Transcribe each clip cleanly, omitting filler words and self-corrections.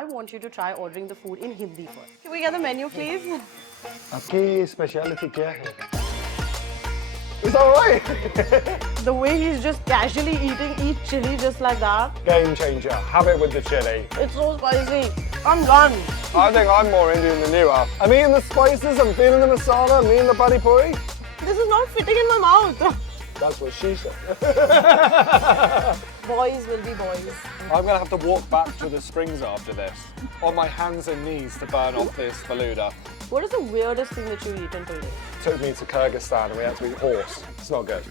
I want you to try ordering the food in Hindi first. Can we get the menu, please? आपकी speciality क्या है? Is that right? The way he's just casually eat chili just like that. Game changer. Have it with the chili. It's so spicy. I'm done. I think I'm more Indian than you are. I'm eating the spices, I'm feeling the masala, I'm eating the Pani Puri. This is not fitting in my mouth. That's what she said. Boys will be boys. I'm going to have to walk back to the springs after this, on my hands and knees to burn off this faluda. What is the weirdest thing that you've eaten today? Took me to Kyrgyzstan and we had to eat horse. It's not good.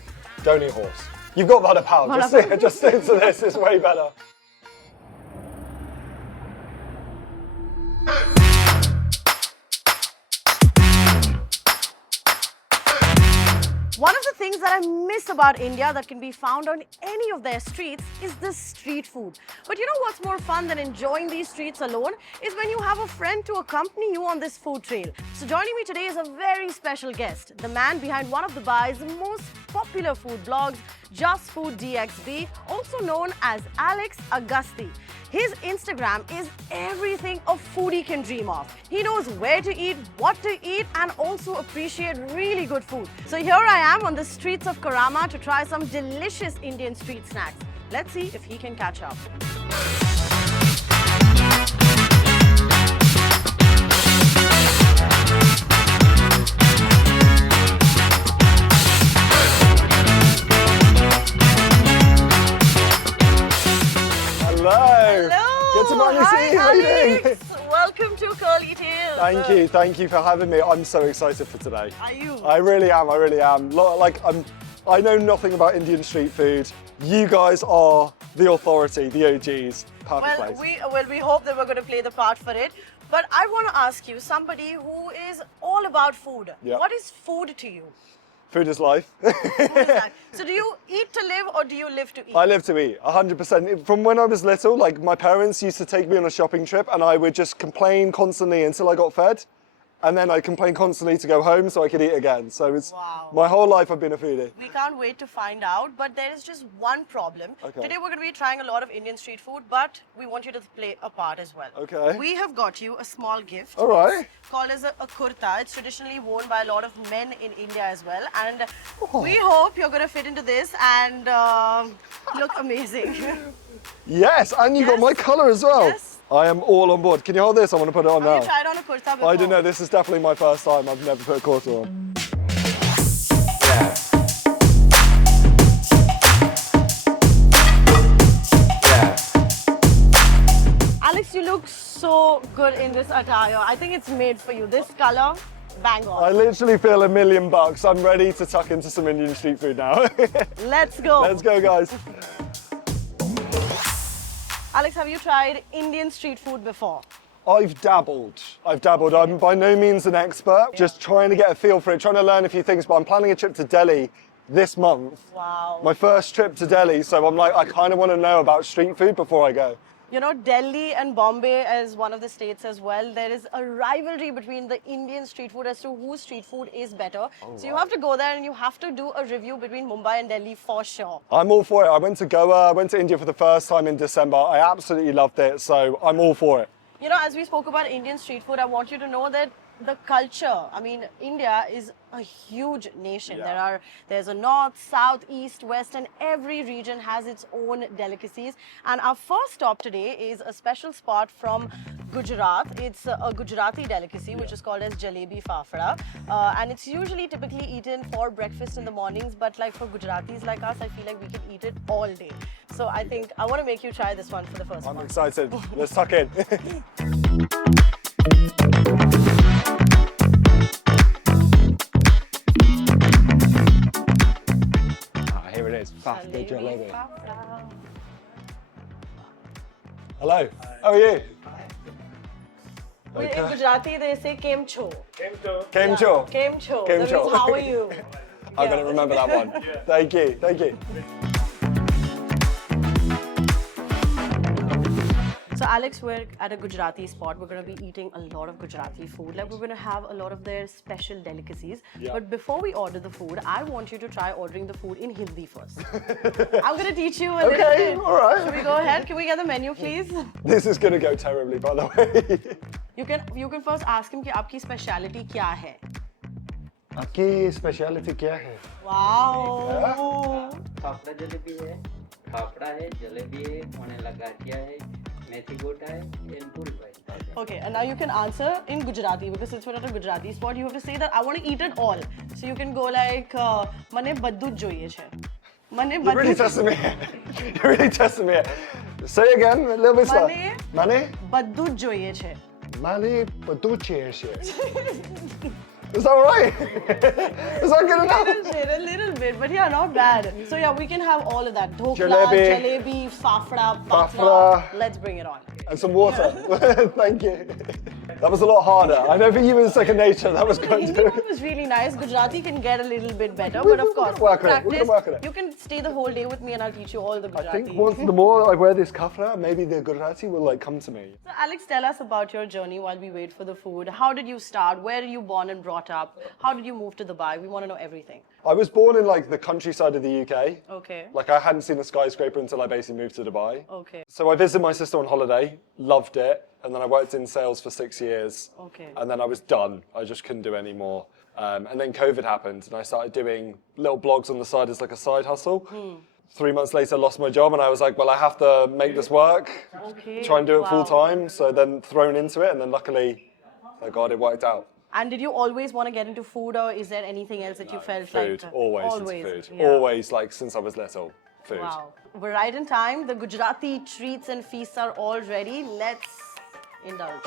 Don't eat horse. You've got Vada Pav, just stick to this, it's way better. One of the things that I miss about India that can be found on any of their streets is the street food. But you know what's more fun than enjoying these streets alone is when you have a friend to accompany you on this food trail. So joining me today is a very special guest, the man behind one of Dubai's most popular food blogs, JustFoodDxb, also known as Alex Augusti. His Instagram is everything a foodie can dream of. He knows where to eat, what to eat, and also appreciate really good food. So here I am on the streets of Karama to try some delicious Indian street snacks. Let's see if he can catch up. Hello. Hello. Good to finally see you. How are you doing? Alex. Welcome to CurlyTales. Thank you for having me. I'm so excited for today. Are you? I really am. I know nothing about Indian street food. You guys are the authority, the OGs. Perfect place. We hope that we're going to play the part for it. But I want to ask you, somebody who is all about food. Yeah. What is food to you? Food is life. Food is that. So do you eat to live or do you live to eat? I live to eat, 100%. From when I was little, like my parents used to take me on a shopping trip and I would just complain constantly until I got fed. And then I complained constantly to go home so I could eat again. So it's my whole life I've been a foodie. We can't wait to find out, but there is just one problem. Okay. Today we're going to be trying a lot of Indian street food, but we want you to play a part as well. Okay. We have got you a small gift. All right. Called as a kurta. It's traditionally worn by a lot of men in India as well. And we hope you're going to fit into this and look amazing. Yes, and you got my colour as well. Yes. I am all on board. Can you hold this? I want to put it on now. Have you tried on a kurta before? I don't know. This is definitely my first time. I've never put a kurta on. Alex, you look so good in this attire. I think it's made for you. This color, bang on. I literally feel $1,000,000. I'm ready to tuck into some Indian street food now. Let's go. Let's go, guys. Alex, have you tried Indian street food before? I've dabbled. I'm by no means an expert, just trying to get a feel for it, trying to learn a few things, but I'm planning a trip to Delhi this month. Wow. My first trip to Delhi, so I'm like, I kind of want to know about street food before I go. You know, Delhi and Bombay as one of the states as well, there is a rivalry between the Indian street food as to whose street food is better. So you have to go there and you have to do a review between Mumbai and Delhi for sure. I'm all for it. I went to Goa, I went to India for the first time in December. I absolutely loved it, so I'm all for it. You know, as we spoke about Indian street food, I want you to know that the culture, I mean, India is a huge nation. Yeah. There's a north, south, east, west, and every region has its own delicacies. And our first stop today is a special spot from Gujarat. It's a Gujarati delicacy, which is called as Jalebi Fafda. And it's usually typically eaten for breakfast in the mornings, but like for Gujaratis like us, I feel like we can eat it all day. So I think I want to make you try this one for the first time. I'm excited. Let's tuck in. Here it is, Fafda Jalebi. Hello, how are you? In Gujarati, they say Kem Cho. Kem Cho. Kem Cho. Kem That Cho. means, how are you? I'm going to remember that one. Thank you, thank you. So Alex, we're at a Gujarati spot. We're going to be eating a lot of Gujarati food. Like we're going to have a lot of their special delicacies. Yeah. But before we order the food, I want you to try ordering the food in Hindi first. I'm going to teach you a little bit. All right. Should we go ahead? Can we get the menu, please? This is going to go terribly, by the way. You can first ask him कि आपकी speciality क्या है? आपकी speciality क्या है? Wow. Fafda jalebi है, फाफड़ा है, जलेबी है, ओनेला गाठिया है, मेथी गोटा है, and पूरी भाई. Okay, and now you can answer in Gujarati because since we're at a Gujarati spot, you have to say that I want to eat it all. So you can go like, મને બધું જ જોઈએ છે. મને You're really testing me here. You're really testing me here. Say again, a little bit slower. Mane? બધું જ જોઈએ છે. Mane paduche. Is that right? Is that good enough? A little bit, but yeah, not bad. So yeah, we can have all of that. Dhokla, Jalebi. jalebi, fafda, Patra. Fafda. Let's bring it on. And some water. Thank you. That was a lot harder. I know for you it was second nature, that was The quite Hindi one was really nice. Gujarati can get a little bit better, We're but of gonna course, work on it. practice. We're gonna work on it. You can stay the whole day with me and I'll teach you all the I Gujarati. think the more I wear this kafra, maybe the Gujarati will like come to me. So Alex, tell us about your journey while we wait for the food. How did you start? Where were you born and brought up? How did you move to Dubai? We want to know everything. I was born in like the countryside of the UK. Okay. Like I hadn't seen a skyscraper until I basically moved to Dubai. Okay. So I visited my sister on holiday, loved it, and then I worked in sales for 6 years. Okay. And then I was done. I just couldn't do any more. And then COVID happened, and I started doing little blogs on the side as like a side hustle. 3 months later, I lost my job, and I was like, well, I have to make this work. Okay. Try and do it full Wow. time. So then thrown into it, and then luckily, thank God, it worked out. And did you always want to get into food, or is there anything else that you felt Food, like? always into food. Yeah. Always, like since I was little, food. Wow. We're right in time. The Gujarati treats and feasts are all ready. Let's indulge.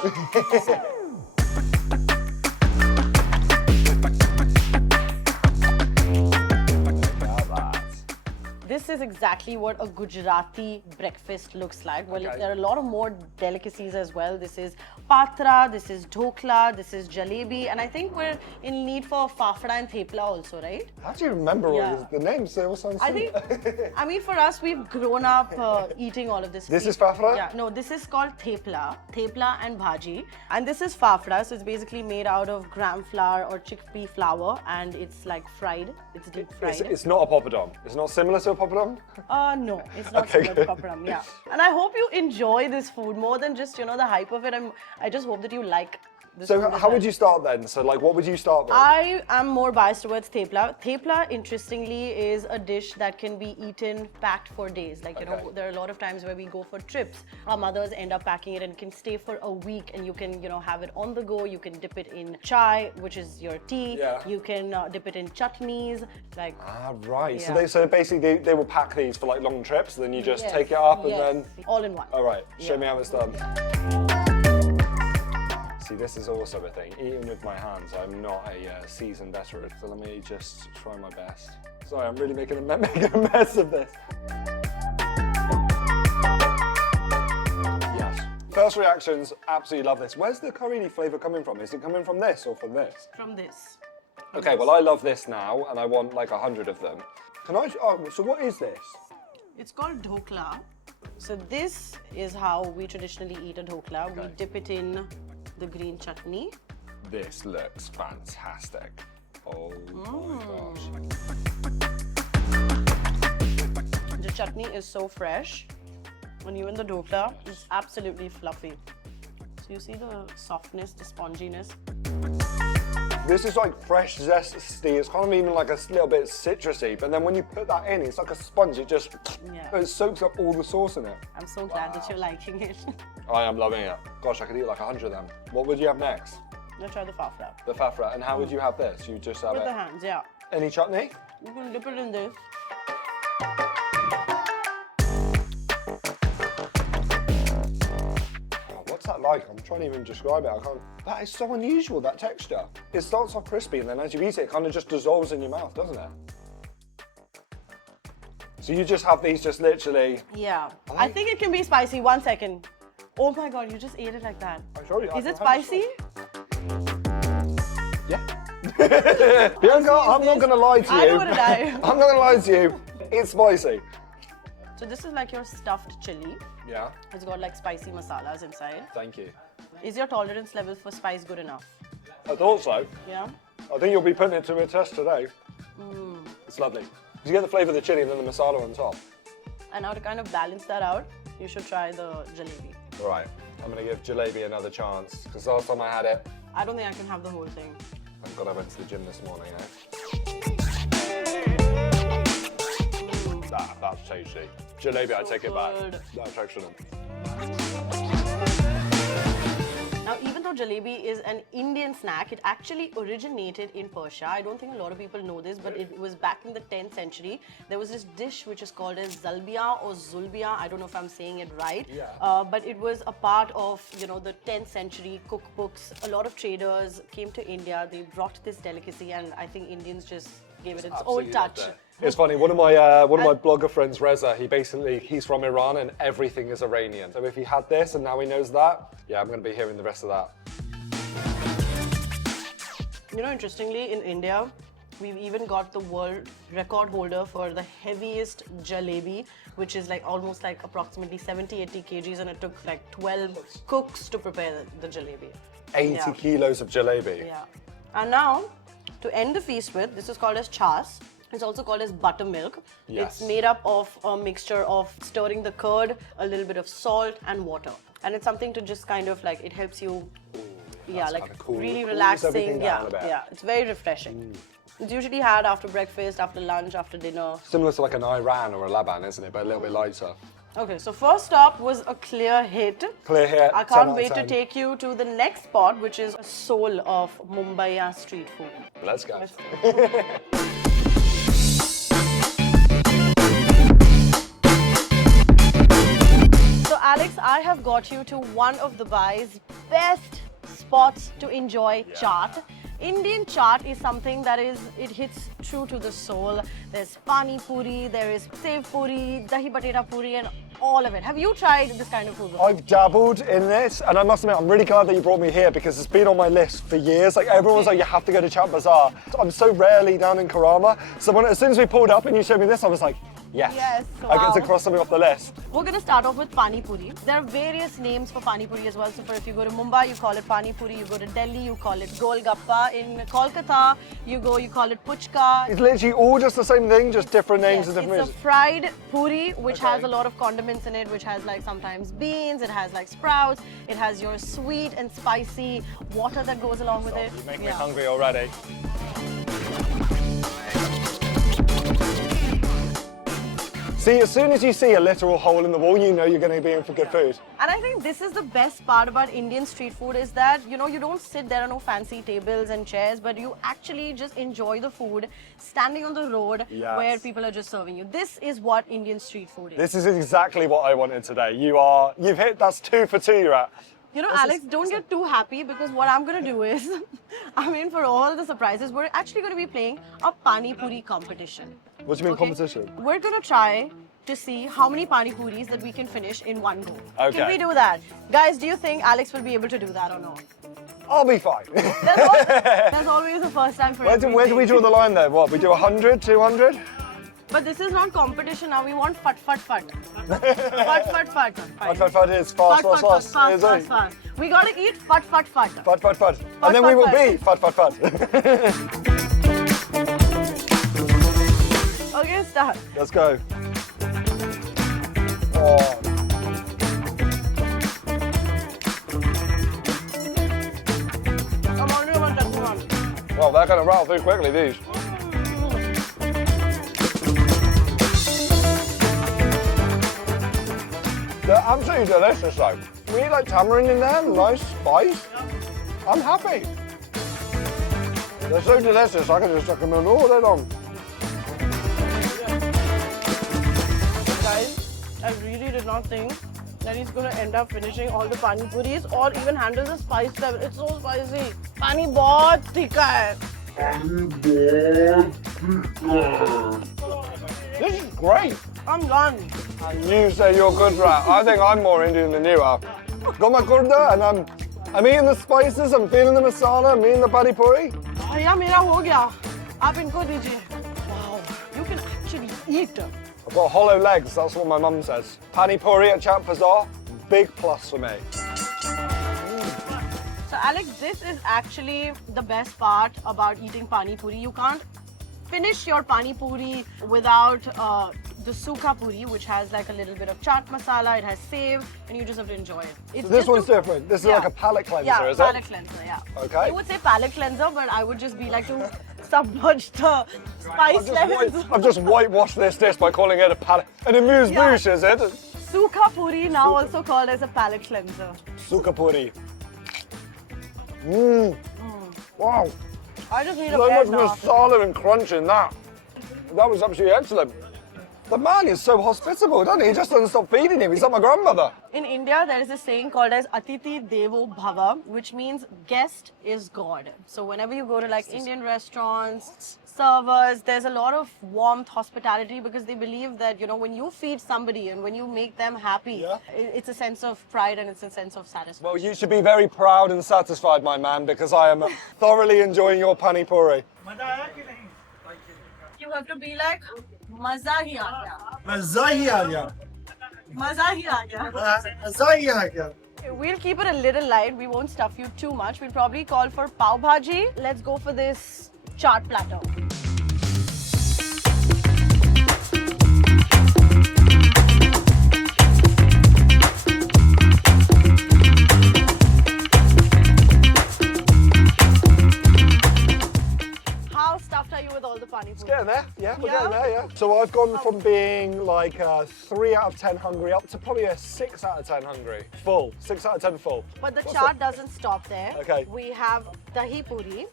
This is exactly what a Gujarati breakfast looks like. Well, Okay. there are a lot of more delicacies as well. This is Patra, this is Dhokla, this is Jalebi, and I think we're in need for Fafda and Thepla also, right? How do you remember all Yeah. the names? They all sound I similar. think, I mean, for us, we've grown up eating all of this. This food. is Fafda? Yeah, no, this is called Thepla and Bhaji. And this is Fafda, so it's basically made out of gram flour or chickpea flour, and it's like fried. It's deep fried. It's not a poppadom. It's not similar to a poppadom. No, it's not Okay, similar to good. papadum, yeah. And I hope you enjoy this food more than just, you know, the hype of it. I just hope that you like this So food as how well. would you start then? So like, what would you start with? I am more biased towards thepla. Thepla, interestingly, is a dish that can be eaten packed for days. Like, you know, Okay. there are a lot of times where we go for trips. Our mothers end up packing it and can stay for a week, and you can, you know, have it on the go. You can dip it in chai, which is your tea. Yeah. You can dip it in chutneys, like. Ah, right. Yeah. So basically they will pack these for like long trips, then you just Yes, take it up yes, and then. all in one. All right. Show Yeah. me how it's done. See, this is also a thing. Eating with my hands, I'm not a seasoned veteran, so let me just try my best. Sorry, I'm really making a mess of this. Yes. First reactions, absolutely love this. Where's the curry leaf flavour coming from? Is it coming from this or from this? From this. Okay, well I love this now, and I want like 100 of them. Can I? Oh, so what is this? It's called Dhokla. So this is how we traditionally eat a Dhokla. We Okay. dip it in the green chutney. This looks fantastic. Oh my gosh. The chutney is so fresh. And even the Dhokla is absolutely fluffy. So you see the softness, the sponginess. This is like fresh zesty. It's kind of even like a little bit citrusy, but then when you put that in, it's like a sponge. It just Yeah. it soaks up all the sauce in it. I'm so glad that you're liking it. I am loving it. Gosh, I could eat like 100 of them. What would you have next? Let's try the Fafda. The fafra. And how would you have this? You just have With it. the hands, yeah. Any chutney? You can dip it in this. Oh, what's that like? I'm trying to even describe it. I can't. That is so unusual, that texture. It starts off crispy and then as you eat it, it kind of just dissolves in your mouth, doesn't it? So you just have these just literally. Yeah. I think it can be spicy. 1 second. Oh my god, you just ate it like that. I'm sorry. Is it spicy? Yeah. Bianca, I'm not going to lie to you. I don't want to die. I'm not going to lie to you. It's spicy. So this is like your stuffed chili. Yeah. It's got like spicy masalas inside. Thank you. Is your tolerance level for spice good enough? I thought so. Yeah? I think you'll be putting it to a test today. It's lovely. You get the flavour of the chili and then the masala on top. And now to kind of balance that out, you should try the jalebi. Right. I'm going to give jalebi another chance because last time I had it, I don't think I can have the whole thing. thank God I went to the gym this morning, eh? That's tasty. Jalebi, I take it back. good. That's excellent. Now, even though jalebi is an Indian snack, it actually originated in Persia. I don't think a lot of people know this, but it was back in the 10th century. There was this dish which is called as zalbia or zulbia. I don't know if I'm saying it right. Yeah. But it was a part of, you know, the 10th century cookbooks. A lot of traders came to India. They brought this delicacy, and I think Indians just gave it its own Absolutely touch. loved it. It's funny, one of my blogger friends, Reza, he's from Iran and everything is Iranian. So if he had this and now he knows that, yeah, I'm going to be hearing the rest of that. You know, interestingly, in India, we've even got the world record holder for the heaviest jalebi, which is like almost like approximately 70-80 kgs, and it took like 12 cooks to prepare the jalebi. 80 Yeah. kilos of jalebi. Yeah. And now, to end the feast with, this is called as chas. It's also called as buttermilk. Yes. It's made up of a mixture of stirring the curd, a little bit of salt and water. And it's something to just kind of like, it helps you, yeah, that's like kinda cool. really Cools relaxing. everything Yeah, down a bit. yeah, it's very refreshing. It's usually had after breakfast, after lunch, after dinner. Similar to like an Iran or a Laban, isn't it? But a little bit lighter. Okay, so first stop was a clear hit. Clear hit, I 10 can't out of wait to 10. take you to the next spot, which is a soul of Mumbai street food. Let's go. Let's go. So Alex, I have got you to one of Dubai's best spots to enjoy chaat. Indian chaat is something that it hits true to the soul. There's Pani Puri, there is Sev Puri, Dahi Batera Puri, and all of it. Have you tried this kind of food before? I've dabbled in this, and I must admit, I'm really glad that you brought me here because it's been on my list for years. Like everyone's like, you have to go to Chaat Bazaar. I'm so rarely down in Karama, so as soon as we pulled up and you showed me this, I was like, yes, Yes, I get to wow. cross something off the list. We're going to start off with Pani Puri. There are various names for Pani Puri as well. So if you go to Mumbai, you call it Pani Puri. You go to Delhi, you call it Golgappa. In Kolkata, you call it Puchka. It's literally all just the same thing, just different names and different It's a names. fried puri, which Okay. has a lot of condiments in it, which has like sometimes beans, it has like sprouts, it has your sweet and spicy water that goes along with it. You make me Yeah. hungry already. See, as soon as you see a literal hole in the wall, you know you're going to be in for good food. And I think this is the best part about Indian street food is that, you know, you don't sit, there are no fancy tables and chairs, but you actually just enjoy the food standing on the road Yes. where people are just serving you. This is what Indian street food is. This is exactly what I wanted today. You've hit, that's 2 for 2 you're at. You know, Alex, don't get too happy because what I'm going to do is, I mean, for all the surprises, we're actually going to be playing a Pani Puri competition. What do you mean Okay? competition? We're going to try to see how many Pani Puris that we can finish in one go. Okay. Can we do that? Guys, do you think Alex will be able to do that or no? I'll be fine. There's always a first time for Where do we everything. draw the line there? What, we do 100, 200? But this is not competition now. We want fat, fat, fat. Fat, fat, fat. Fud, is fast, Fat, fast, fat, fast. fast, fast, fast. We gotta eat fat, fat, fat. Fud. And then we will be fud. Okay, start. Let's go. Oh. I'm already on second one. Well, they're going to rattle through quickly, these. They're absolutely delicious, though. We like tamarind in there, nice spice. I'm happy. They're so delicious, I can just suck them in all day long. Guys, I really did not think that he's gonna end up finishing all the Pani Puris or even handle the spice level. It's so spicy. Pani bahut tikka hai. This is great. I'm done. And you say you're good, rat. I think I'm more Indian than you are. Got my kurta and I'm eating the spices, I'm feeling the masala, I'm eating the pani puri. Bhaiya, mera ho gaya. Aap inko dijiye. Wow, you can actually eat. Of I've got hollow legs, that's what my mum says. Pani Puri at Chaat Bazaar, big plus for me. So Alex, this is actually the best part about eating Pani Puri. You can't finish your Pani Puri without the Sukha Puri, which has like a little bit of chaat masala, it has save, and you just have to enjoy it. It's So this just one's different. This is like a palate cleanser, yeah, is palate it? cleanser, yeah. Okay. You would say palate cleanser, but I would just be like to submerge the spice levels. I've just whitewashed this dish by calling it a palate. An amuse-bouche, is it? Sukha Puri, now also called as a palate cleanser. Sukha Puri. Mmm. Wow. I just need a So bed much now. masala and crunch in that. That was absolutely excellent. The man is so hospitable, doesn't he? He just doesn't stop feeding him. He's like my grandmother. In India, there is a saying called as Atiti Devo Bhava, which means guest is God. So whenever you go to like Indian restaurants, servers, there's a lot of warmth, hospitality, because they believe that, you know, when you feed somebody and when you make them happy, it's a sense of pride and it's a sense of satisfaction. Well, you should be very proud and satisfied, my man, because I am thoroughly enjoying your Pani Puri. You have to be like, Maza hi aa gaya. मजा ही आ गया Maza hi aa gaya. मजा ही आ गया We'll keep it a little light. We won't stuff you too much. We'll probably call for Pav Bhaji. Let's go for this chaat platter. How stuffed are you with all the pani puri? Getting there, yeah, we're Yeah? getting there, yeah. So I've gone from being like a 3 out of 10 hungry up to probably a 6 out of 10 hungry. Full, 6 out of 10 full. But the What's chaat doesn't stop there. Okay. We have dahi puri,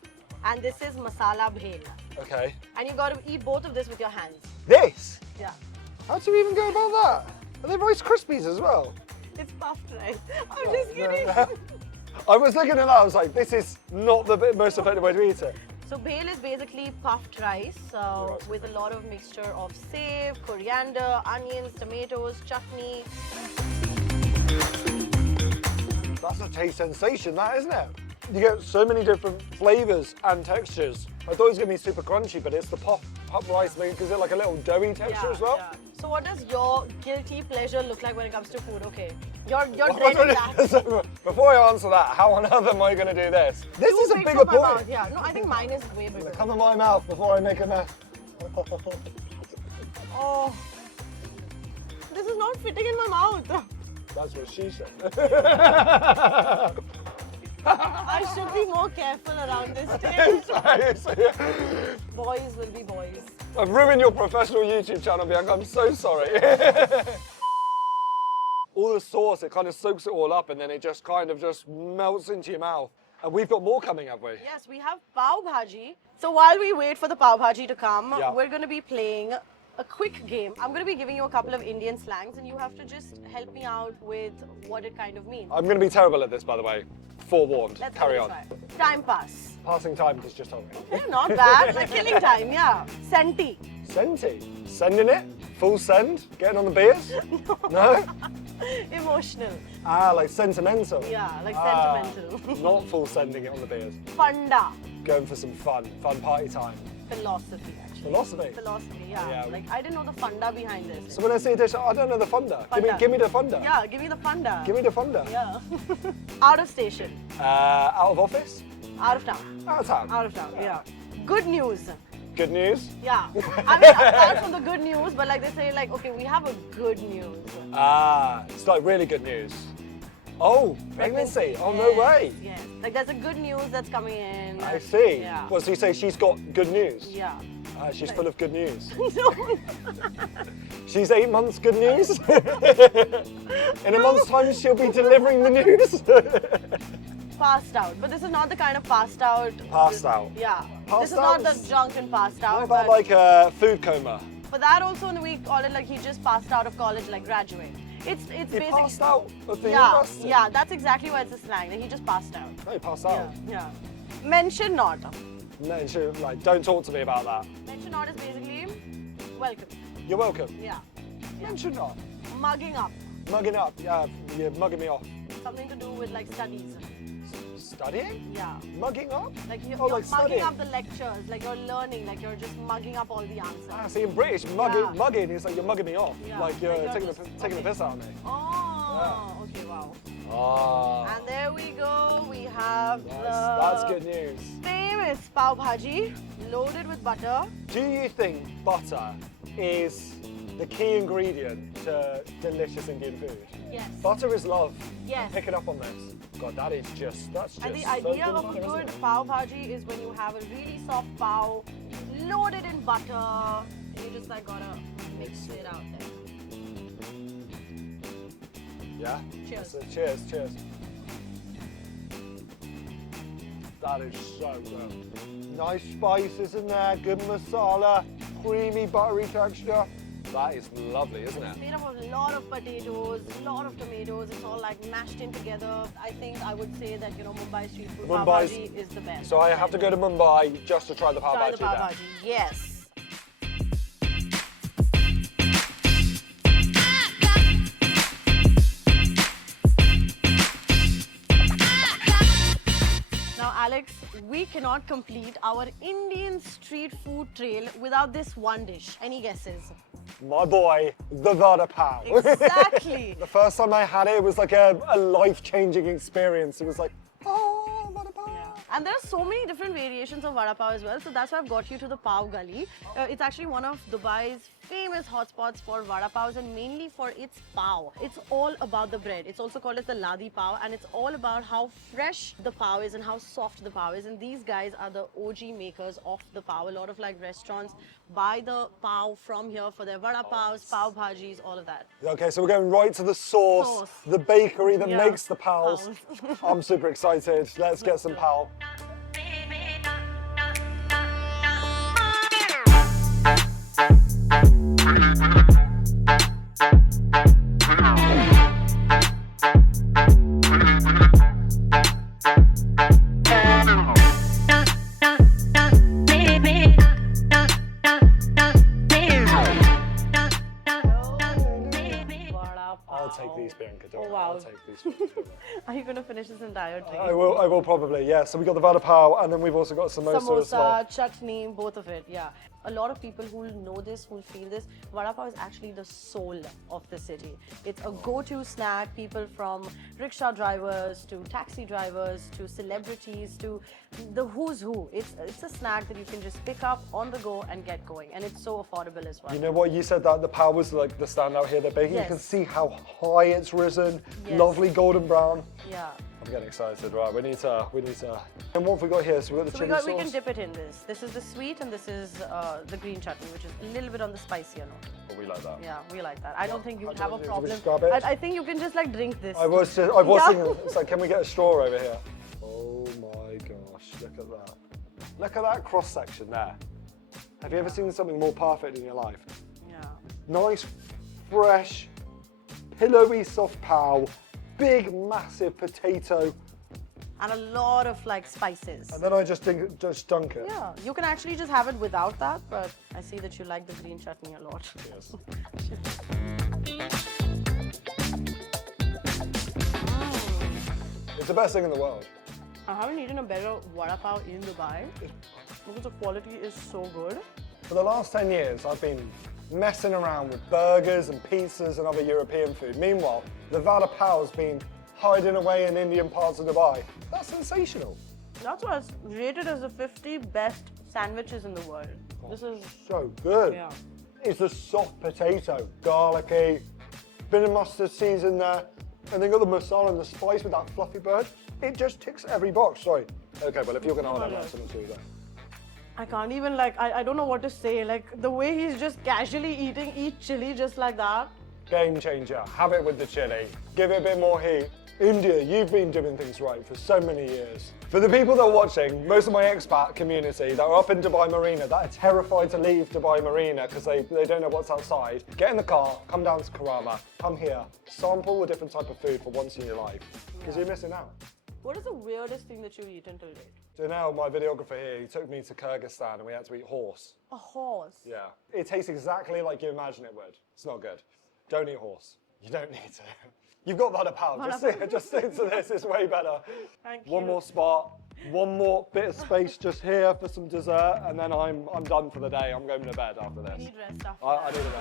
and this is masala bhel. Okay. And you got to eat both of this with your hands. This? Yeah. How do you even go about that? Are they Rice Krispies as well? It's puffed rice. I'm just kidding. I was looking at that, I was like, this is not the most effective way to eat it. So bhel is basically puffed rice with a lot of mixture of save, coriander, onions, tomatoes, chutney. That's a taste sensation, that, isn't it? You get so many different flavours and textures. I thought it was going to be super crunchy, but it's the puff rice thing, gives it like a little doughy texture as well. Yeah. So what does your guilty pleasure look like when it comes to food? Okay, you're Well, dreading that. so, before I answer that, how on earth am I going to do this? This Too is a big bigger for my point. mouth. Yeah, no, I think mine is way bigger. Cover my mouth before I make a mess. Oh, this is not fitting in my mouth. That's what she said. I should be more careful around this stage. Boys will be boys. I've ruined your professional YouTube channel, Bianca. I'm so sorry. All the sauce, it kind of soaks it all up and then it just kind of just melts into your mouth. And we've got more coming, have we? Yes, we have Pav Bhaji. So while we wait for the Pav Bhaji to come, Yeah. we're going to be playing a quick game. I'm going to be giving you a couple of Indian slangs and you have to just help me out with what it kind of means. I'm going to be terrible at this, by the way. Forewarned. Let's Carry give on. it a try. Time pass. Passing time is just over. Yeah, not bad. Like killing time, yeah. Senti. Senti. Sending it? Full send? Getting on the beers? No? Emotional. Ah, like sentimental. Yeah, like Ah, sentimental. Not full sending it on the beers. Funda. Going for some fun party time. Philosophy, actually. Philosophy. Philosophy, yeah. Yeah. Like, I didn't know the funda behind this. So when I see a dish, I don't know the funda. Funda. Give me the funda. Yeah, give me the funda. Give me the funda. Yeah. Out of station. Out of office? Out of town. Out of town. Out of town, yeah. Good news. Good news? Yeah. I mean, apart from the good news, but like they say, like, okay, we have a good news. Ah, it's like really good news. Oh, pregnancy. Oh, no way. Yes. Like, there's a good news that's coming in. I see. Yeah. Well, so you say she's got good news? Yeah. She's full of good news. No. She's 8 months good news. In a month's time, she'll be delivering the news. Passed out. But this is not the kind of passed out. Passed out. Yeah. Passed this is not out the is- drunk and passed out. What about but like a food coma? for that also, we call it like he just passed out of college, like graduate. It's He basically. passed out of the Yeah, university? yeah, that's exactly why it's a slang. Like, he just passed out. No, he passed out. Yeah. Mention not. No, like, don't talk to me about that. Mention not is basically welcome. You're welcome. Yeah. Mention not. Mugging up. Mugging up. Yeah, you're mugging me off. Something to do with like studies. Studying? Yeah. Mugging up? Like you're, Oh, you're like mugging studying. up the lectures, like you're learning, like you're just mugging up all the answers. Ah, see, in British, mugging is like you're mugging me off. Yeah. Like you're, Like taking, just- taking the piss out of me. Oh, okay, wow. Ah, And there we go. We have that's the good news. famous pav bhaji loaded with butter. Do you think butter is the key ingredient to delicious Indian food? Yes. Butter is love. Yes. Pick it up on this. God, that's just And the so idea good of butter, a isn't good it? pav bhaji is when you have a really soft pav loaded in butter, and you just like gotta mix it out there. Yeah? Cheers. So, cheers. That is so good. Nice spices in there, good masala, creamy buttery texture. That is lovely, isn't It's it? made up of a lot of potatoes, a lot of tomatoes. It's all like mashed in together. I think I would say that, you know, Mumbai street food pav Mumbai's- bhaji is the best. So I have to go to Mumbai just to try the pav Try bhaji the pav there. bhaji. Yes. Now, Alex, we cannot complete our Indian street food trail without this one dish. Any guesses? My boy, the Vada Pav. Exactly. The first time I had it, it was like a life-changing experience. It was like, oh, Vada Pav. And there are so many different variations of Vada Pav as well. So that's why I've got you to the Pav Gully. It's actually one of Dubai's famous hotspots for Vada Pavs and mainly for its pav. It's all about the bread. It's also called as the Ladi Pav, and it's all about how fresh the pav is and how soft the pav is. And these guys are the OG makers of the pav. A lot of like restaurants buy the pav from here for their Vada Pavs, pav bhajis, all of that. Okay, so we're going right to the sauce, Sauce. the bakery that Yeah. makes the pals. I'm super excited. Let's get some pal. Vada I'll Pav. take these, Bianca. Don't Oh, worry, wow. I'll take these. Are you going to finish this entire drink? I will probably, yeah. So we got the Vada Pav and then we've also got samosa as well. Samosa, chutney, both of it, yeah. A lot of people who know this, who feel this, Vada Pav is actually the soul of the city. It's a go-to snack. People from rickshaw drivers to taxi drivers to celebrities to the who's who. It's a snack that you can just pick up on the go and get going. And it's so affordable as well. You know what, you said that the Pav was like the standout here. They're baking. Yes. You can see how high it's risen. Yes. Lovely golden brown. Yeah. I'm getting excited. Right, we need to. And what have we got here? So we've got the So chili we sauce. can dip it in this. This is the sweet and this is the green chutney, which is a little bit on the spicier note. Oh, we like that. Yeah, we like that. I don't think you'd how have do a we do? Do we problem. just grab it? I think you can just like drink this. I was Yeah. thinking, it's like, can we get a straw over here? Oh my gosh, look at that. Look at that cross section there. Have you ever seen something more perfect in your life? Yeah. Nice, fresh, pillowy, soft pav, big, massive potato, And a lot of like spices. and then I just dunk it. Yeah, you can actually just have it without that, but I see that you like the green chutney a lot. Yes. It's the best thing in the world. I haven't eaten a better vada pav in Dubai because the quality is so good. For the last 10 years, I've been messing around with burgers and pizzas and other European food. Meanwhile, the Vada Pav's been hiding away in Indian parts of Dubai. That's sensational. That's why it's rated as the 50 best sandwiches in the world. This is, So good. yeah. It's a soft potato, garlicky, bit of mustard season there, and then got the masala and the spice with that fluffy bird. It just ticks every box. Sorry. Okay, well, if you're gonna order that, someone do that. I can't even like, I don't know what to say. Like the way he's just casually eat chili just like that. Game changer. Have it with the chili. Give it a bit more heat. India, you've been doing things right for so many years. For the people that are watching, most of my expat community that are up in Dubai Marina, that are terrified to leave Dubai Marina because they don't know what's outside, get in the car, come down to Karama, come here, sample a different type of food for once in your life, because you're missing out. What is the weirdest thing that you've eaten till date? So now my videographer here, he took me to Kyrgyzstan and we had to eat horse. A horse. Yeah. It tastes exactly like you imagine it would. It's not good. Don't eat horse. You don't need to. You've got Vada Pav. Just stick to this. It's way better. Thank One you. more spot. One more bit of space just here for some dessert, and then I'm done for the day. I'm going to bed after this. You need rest after I that. need a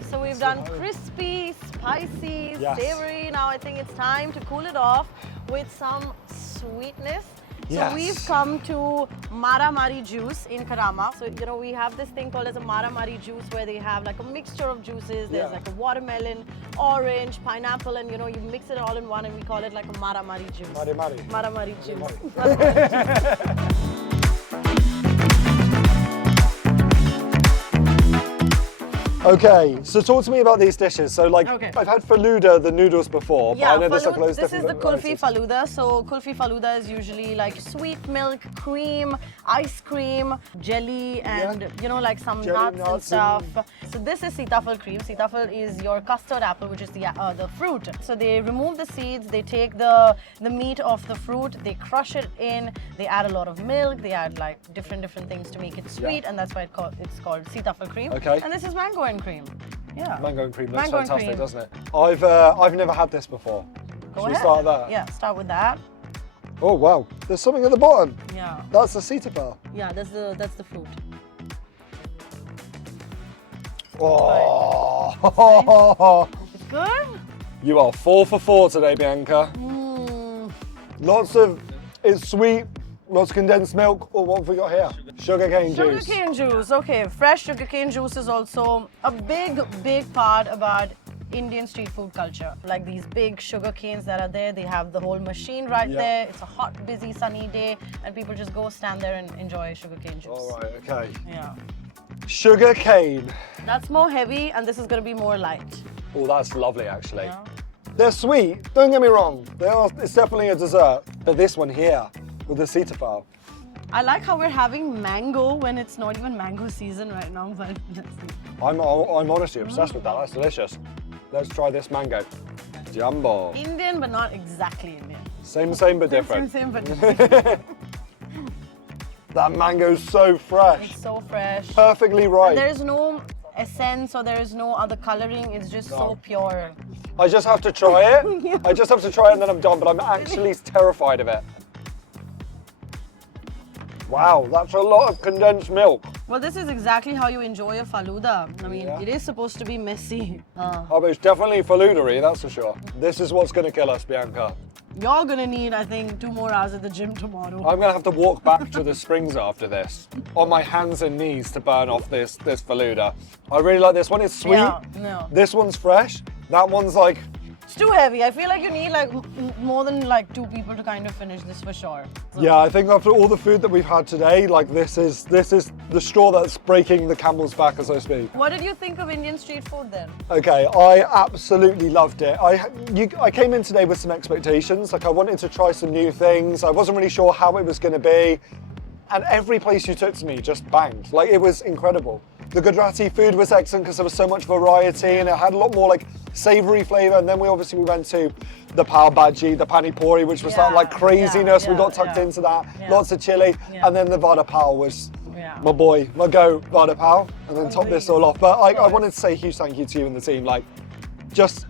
rest. So we've done crispy, spicy, Yes. savory. Now I think it's time to cool it off with some sweetness. So Yes. we've come to Mara Mari juice in Karama. So, you know, we have this thing called as a Mara Mari juice where they have like a mixture of juices. There's Yeah. like a watermelon, orange, pineapple, and you know, you mix it all in one and we call it like a Mara Mari juice. Mari Mari. Mara Mari juice. Okay, so talk to me about these dishes. So like, Okay. I've had faluda, the noodles before, Yeah, but I know there's like faloo- loads this is different the kulfi varieties. faluda. So kulfi faluda is usually like sweet milk, cream, ice cream, jelly, and you know like some Jelly, nuts and nuts stuff. So this is sitafal cream. Sitafal is your custard apple, which is the fruit. So they remove the seeds, they take the meat of the fruit, they crush it in, they add a lot of milk, they add like different things to make it sweet, and that's why it's called sitafal cream. Okay. And this is mango and cream. Yeah. Mango and cream looks Mango and fantastic, cream. doesn't it? I've never had this before. Go Should we ahead. start there? Yeah, start with that. Oh wow, there's something at the bottom. Yeah. That's the sitafal. Yeah, that's the fruit. Oh, It's good. you are 4 for 4 today, Bianca. It's sweet, lots of condensed milk. Oh, what have we got here? Sugarcane juice. Sugarcane juice. Okay, fresh sugarcane juice is also a big part about Indian street food culture. Like these big sugar canes that are there, they have the whole machine right Yeah. there. It's a hot, busy, sunny day, and people just go stand there and enjoy sugarcane juice. All right, okay. Yeah. Sugar cane. That's more heavy, and this is gonna be more light. Oh, that's lovely, actually. Yeah. They're sweet, don't get me wrong. It's definitely a dessert. But this one here, with the sitafal. I like how we're having mango when it's not even mango season right now, but I'm honestly obsessed with that. That's delicious. Let's try this mango. Jumbo. Indian, but not exactly Indian. Same but different. Same, but different. That mango's so fresh. It's so fresh. Perfectly right. There is no essence or there is no other coloring. It's just so pure. I just have to try it. I just have to try it and then I'm done, but I'm actually terrified of it. Wow, that's a lot of condensed milk. Well, this is exactly how you enjoy a faluda. I mean, Yeah. it is supposed to be messy. Oh, but it's definitely faluda-y, that's for sure. This is what's going to kill us, Bianca. You're gonna need, I think, 2 more hours at the gym tomorrow. I'm going to have to walk back to the springs after this, on my hands and knees to burn off this faluda. I really like this one. It's sweet. Yeah, no. This one's fresh. That one's like, It's too heavy. I feel like you need like more than like 2 people to kind of finish this for sure. So- yeah, I think after all the food that we've had today, like this is the straw that's breaking the camel's back, as I speak. What did you think of Indian street food then? Okay, I absolutely loved it. I came in today with some expectations. Like I wanted to try some new things. I wasn't really sure how it was going to be. And every place you took to me just banged. Like it was incredible. The Gujarati food was excellent because there was so much variety and it had a lot more like savory flavor. And then we went to the Pav Bhaji, the Pani Puri, which was that Yeah, like craziness. We yeah, got tucked yeah. into that. Yeah. Lots of chili. Yeah. And then the Vada Pav was Yeah. my boy, my goat, Vada Pav. And then top this all off. But I course. wanted to say a huge thank you to you and the team. Like just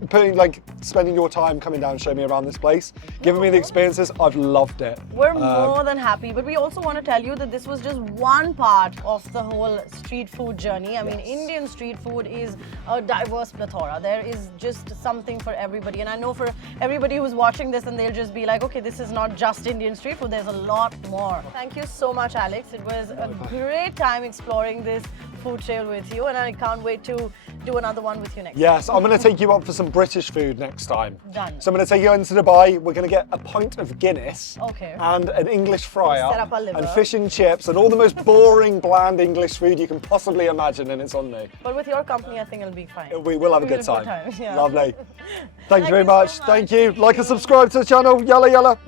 spending your time coming down and showing me around this place, giving me the experiences, I've loved it. We're more than happy, but we also want to tell you that this was just one part of the whole street food journey. I mean, Indian street food is a diverse plethora. There is just something for everybody. And I know for everybody who's watching this and they'll just be like, okay, this is not just Indian street food, there's a lot more. Thank you so much, Alex. It was a great time exploring this food trail with you, and I can't wait to do another one with you next time. Yes, I'm going to take you up for some British food next time. Done. So I'm going to take you into Dubai. We're going to get a pint of Guinness Okay. and an English fryer Set up our liver. and fish and chips and all the most boring, bland English food you can possibly imagine, and it's on me. But with your company, I think it'll be fine. We will have a We'll good time. yeah. Lovely. Thank you very you so much. much. Thank you. Like and subscribe to the channel. Yalla yalla.